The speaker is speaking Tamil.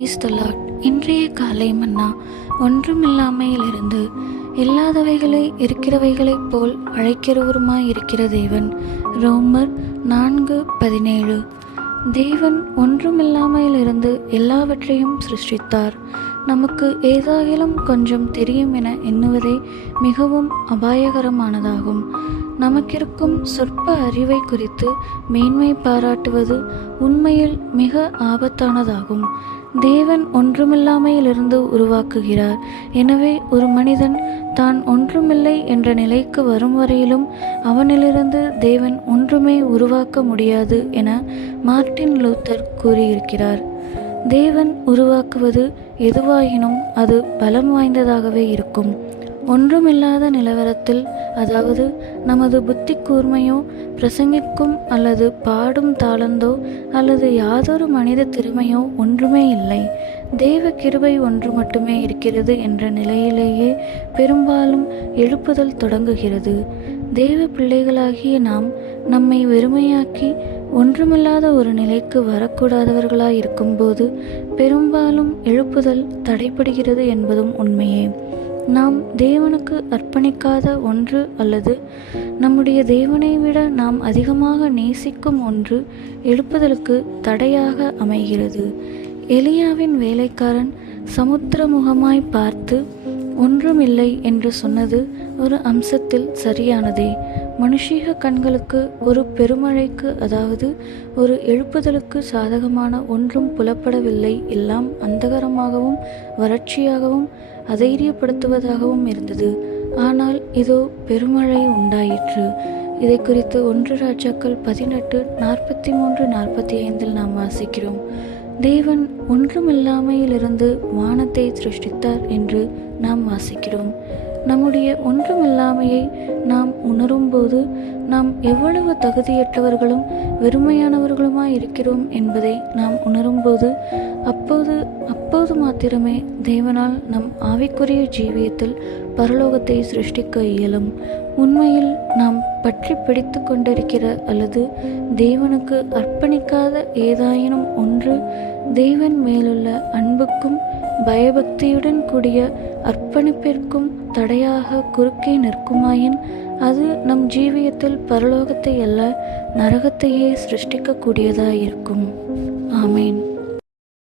Praise the Lord. இன்றைய காலை மன்னா ஒன்றுமில்லாமையிலிருந்து இல்லாதவைகளை இருக்கிறவைகளைப் போல் அழைக்கிறவருமாய் இருக்கிற தேவன். ரோமர் 4:17. தேவன் ஒன்றுமில்லாமையிலிருந்து எல்லாவற்றையும் சிருஷ்டித்தார். நமக்கு ஏதாகிலும் கொஞ்சம் தெரியும் என எண்ணுவதே மிகவும் அபாயகரமானதாகும். நமக்கிருக்கும் சொற்ப அறிவை குறித்து மேன்மை பாராட்டுவது உண்மையில் மிக ஆபத்தானதாகும். தேவன் ஒன்றுமில்லாமையிலிருந்து உருவாக்குகிறார். எனவே ஒரு மனிதன் தான் ஒன்றுமில்லை என்ற நிலைக்கு வரும் வரையிலும் அவனிலிருந்து தேவன் ஒன்றுமே உருவாக்க முடியாது என மார்ட்டின் லூத்தர் கூறியிருக்கிறார். தேவன் உருவாக்குவது எதுவாயினும் அது பலம் வாய்ந்ததாகவே இருக்கும். ஒன்றுமில்லாத நிலவரத்தில், அதாவது நமது புத்தி கூர்மையோ பிரசங்கிக்கும் அல்லது பாடும் தாளந்தோ அல்லது யாதொரு மனித திறமையோ ஒன்றுமே இல்லை. தேவ கிருபை ஒன்று மட்டுமே இருக்கிறது என்ற நிலையிலேயே பெரும்பாலும் எழுப்புதல் தொடங்குகிறது. தேவ பிள்ளைகளாகிய நாம் நம்மை வெறுமையாக்கி ஒன்றுமில்லாத ஒரு நிலைக்கு வரக்கூடாதவர்களாய் இருக்கும்போது பெரும்பாலும் எழுப்புதல் தடைபடுகிறது என்பதும் உண்மையே. நாம் தேவனுக்கு அர்ப்பணிக்காத ஒன்று அல்லது நம்முடைய தேவனை விட நாம் அதிகமாக நேசிக்கும் ஒன்று எழுப்புதலுக்கு தடையாக அமைகிறது. எலியாவின் வேலைக்காரன் சமுத்திரமுகமாய் பார்த்து ஒன்றுமில்லை என்று சொன்னது ஒரு அம்சத்தில் சரியானதே. மனுஷீக கண்களுக்கு ஒரு பெருமழைக்கு, அதாவது ஒரு எழுப்புதலுக்கு சாதகமான ஒன்றும் புலப்படவில்லை. எல்லாம் அந்தகரமாகவும் வறட்சியாகவும் அதைரியப்படுத்துவதாகவும் இருந்தது. ஆனால் இதோ பெருமழை உண்டாயிற்று. இதை குறித்து 1 ராஜாக்கள் 18:43-45 நாம் வாசிக்கிறோம். தேவன் ஒன்றுமில்லாமையிலிருந்து வானத்தை சிருஷ்டித்தார் என்று நாம் வாசிக்கிறோம். நம்முடைய ஒன்றுமில்லாமையை நாம் உணரும்போது நாம் எவ்வளவு தகுதியற்றவர்களும் வெறுமையானவர்களுமாய் இருக்கிறோம் என்பதை நாம் உணரும்போது அப்போது மாத்திரமே தேவனால் நம் ஆவிக்குரிய ஜீவியத்தில் பரலோகத்தை சிருஷ்டிக்க இயலும். உண்மையில் நாம் பற்றி பிடித்து கொண்டிருக்கிற அல்லது தேவனுக்கு அர்ப்பணிக்காத ஏதாயினும் ஒன்று தேவன் மேலுள்ள அன்புக்கும் பயபக்தியுடன் கூடிய அர்ப்பணிப்பிற்கும் தடையாக குறுக்கே நிற்குமாயின் அது நம் ஜீவியத்தில் பரலோகத்தை அல்ல நரகத்தையே சிருஷ்டிக்கக்கூடியதாயிருக்கும். ஆமேன்.